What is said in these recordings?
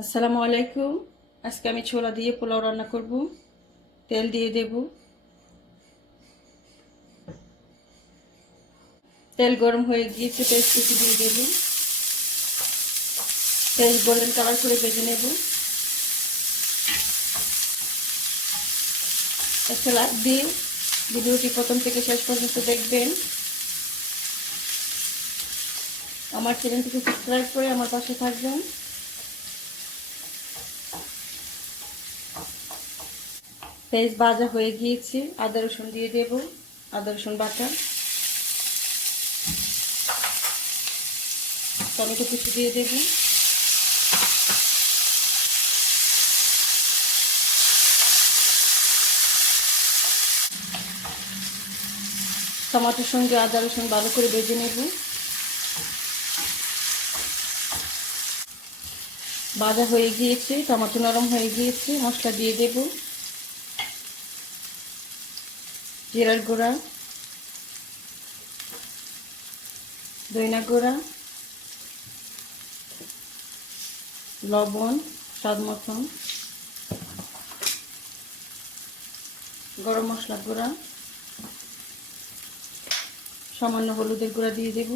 আসসালামু আলাইকুম। আজকে আমি ছোলা দিয়ে পোলাও রান্না করব। তেল দিয়ে দেব। তেল গরম হয়ে গিয়েছে পেস্ট কুচি দিয়ে দেব। তেল গোল্ডেন কালার করে ভেজে নেব। একটা লাইক দিয়ে ভিডিওটি প্রথম থেকে শেষ পর্যন্ত দেখবেন। আমার চ্যানেলটিকে সাবস্ক্রাইব করে আমার পাশে থাকবেন। পেঁয়াজ ভাজা হয়ে গিয়েছে, আদা রসুন দিয়ে দেব, আদা রসুন বাটা। টমেটো কুচি দিয়ে দেব। টমাটোর সঙ্গে আদা রসুন ভালো করে বেজে নেব। ভাজা হয়ে গিয়েছে, টমাটো নরম হয়ে গিয়েছে, মশলা দিয়ে দেবো। জিরার গুঁড়া দইনা গুঁড়া, লবণ, স্বাদ মতন গরম মশলা গুঁড়া, সামান্য হলুদের গুঁড়া দিয়ে দেব।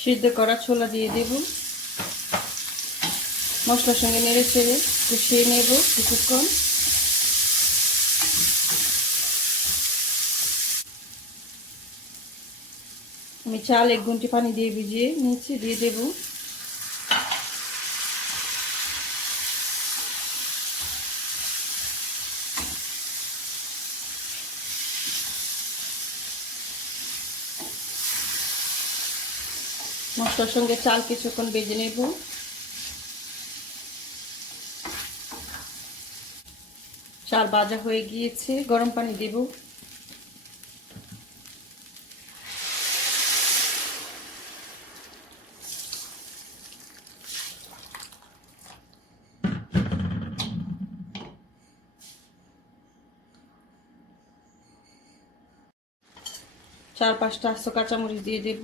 সিদ্ধ করা ছোলা দিয়ে দেবো। মশলার সঙ্গে নেড়ে ছেড়ে কষিয়ে নেব কিছুক্ষণ। আমি চাল এক ঘন্টি পানি দিয়ে ভিজিয়ে নিয়েছি, দিয়ে দেব। মশলার সঙ্গে চাল কিছুক্ষণ বেজে নেব। চাল ভাজা হয়ে গিয়েছে, গরম পানি দেব। চার পাঁচটা আস্ত কাঁচামরিচ দিয়ে দেব।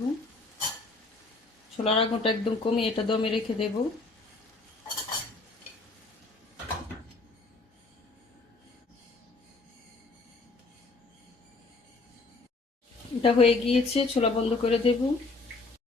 ছোলার আগুনটা একদম কমিয়ে এটা দমে রেখে দেবো। এটা হয়ে গিয়েছে ছোলা বন্ধ করে দেব।